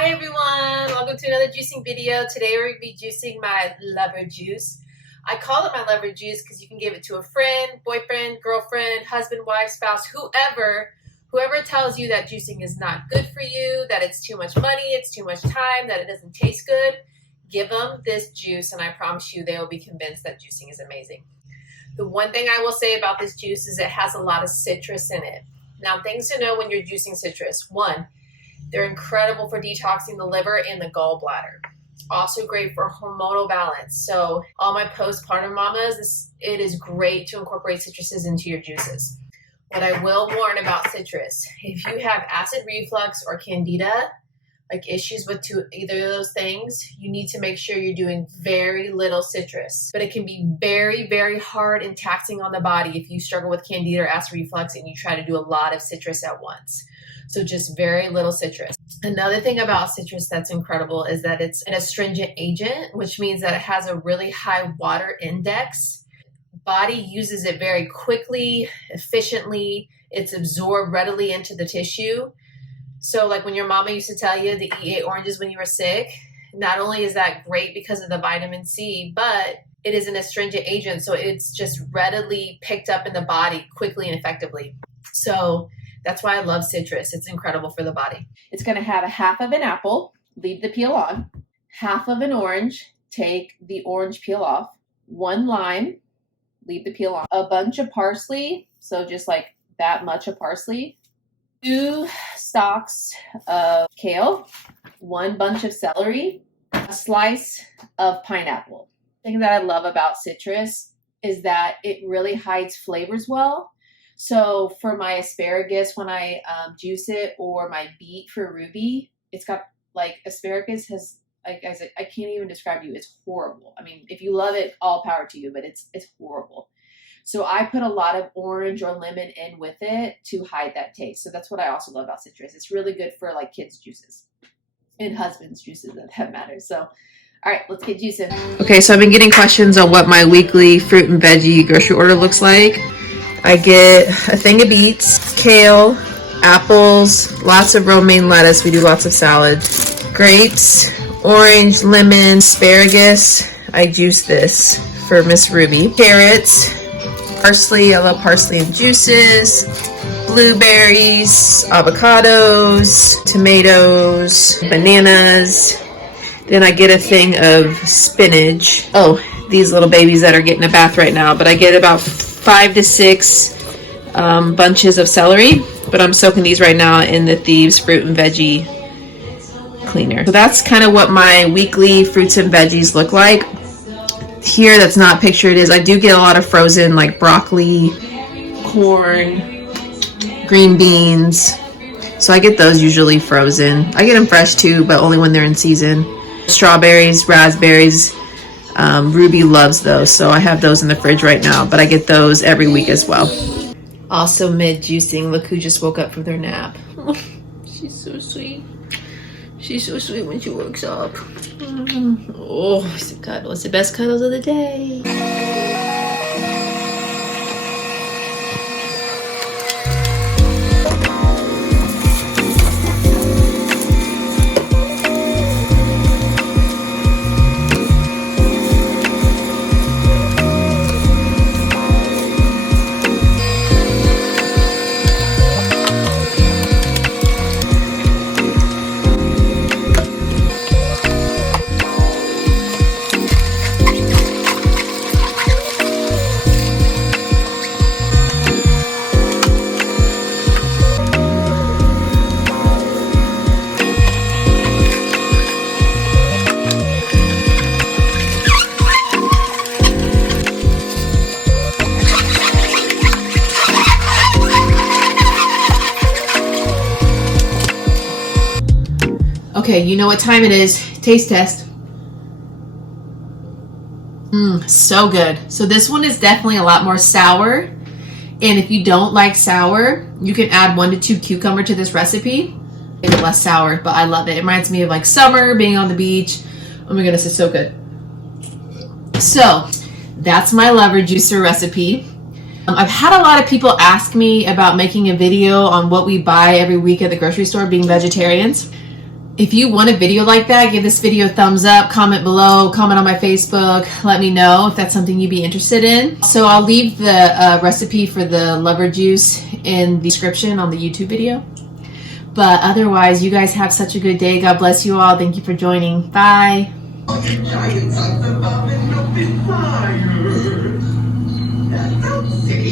Hi everyone, welcome to another juicing video. Today we're going to be juicing my lover juice. I call it my lover juice because you can give it to a friend, boyfriend, girlfriend, husband, wife, spouse, whoever tells you that juicing is not good for you, that it's too much money, it's too much time, that it doesn't taste good. Give them this juice and I promise you they will be convinced that juicing is amazing. The one thing I will say about this juice is it has a lot of citrus in it. Now, things to know when you're juicing citrus. One, they're incredible for detoxing the liver and the gallbladder. Also great for hormonal balance. So all my postpartum mamas, it is great to incorporate citruses into your juices. What I will warn about citrus, if you have acid reflux or candida, like issues with either of those things, you need to make sure you're doing very little citrus. But it can be very, very hard and taxing on the body if you struggle with candida or acid reflux and you try to do a lot of citrus at once. So just very little citrus. Another thing about citrus that's incredible is that it's an astringent agent, which means that it has a really high water index. Body uses it very quickly, efficiently. It's absorbed readily into the tissue. So like when your mama used to tell you to eat 8 oranges when you were sick, not only is that great because of the vitamin C, but it is an astringent agent. So it's just readily picked up in the body quickly and effectively. So that's why I love citrus. It's incredible for the body. It's going to have a half of an apple, leave the peel on, half of an orange, take the orange peel off, 1 lime, leave the peel on, a bunch of parsley, so just like that much of parsley, 2 stalks of kale, 1 bunch of celery, a slice of pineapple. The thing that I love about citrus is that it really hides flavors well. So for my asparagus, when I juice it, or my beet for Ruby, it's got like asparagus has, like I said, I can't even describe you. It's horrible. I mean, if you love it, all power to you, but it's horrible. So I put a lot of orange or lemon in with it to hide that taste. So that's what I also love about citrus. It's really good for like kids' juices and husbands' juices, that matters. So, all right, let's get juicing. Okay, so I've been getting questions on what my weekly fruit and veggie grocery order looks like. I get a thing of beets, kale, apples, lots of romaine lettuce. We do lots of salad. Grapes, orange, lemon, asparagus. I juice this for Miss Ruby. Carrots, parsley. I love parsley and juices. Blueberries, avocados, tomatoes, bananas. Then I get a thing of spinach. Oh, these little babies that are getting a bath right now. But I get about 5 to 6 bunches of celery, but I'm soaking these right now in the Thieves fruit and veggie cleaner. So that's kind of what my weekly fruits and veggies look like. Here, that's not pictured, is I do get a lot of frozen, like broccoli, corn, green beans. So I get those usually frozen. I get them fresh too, but only when they're in season. Strawberries, raspberries. Ruby loves those, so I have those in the fridge right now, but I get those every week as well. Also mid-juicing, look who just woke up from their nap. She's so sweet. She's so sweet when she wakes up. Oh, it's a cuddle. It's the best cuddles of the day. Okay, you know what time it is. Taste test. So good. So this one is definitely a lot more sour. And if you don't like sour, you can add 1 to 2 cucumber to this recipe. It's less sour, but I love it. It reminds me of like summer, being on the beach. Oh my goodness, it's so good. So that's my lover juicer recipe. I've had a lot of people ask me about making a video on what we buy every week at the grocery store, being vegetarians. If you want a video like that, give this video a thumbs up, comment below, comment on my Facebook, let me know if that's something you'd be interested in. So I'll leave the recipe for the lover juice in the description on the YouTube video. But otherwise, you guys have such a good day. God bless you all. Thank you for joining. Bye. Giants on the mountain, no fire. That sounds safe.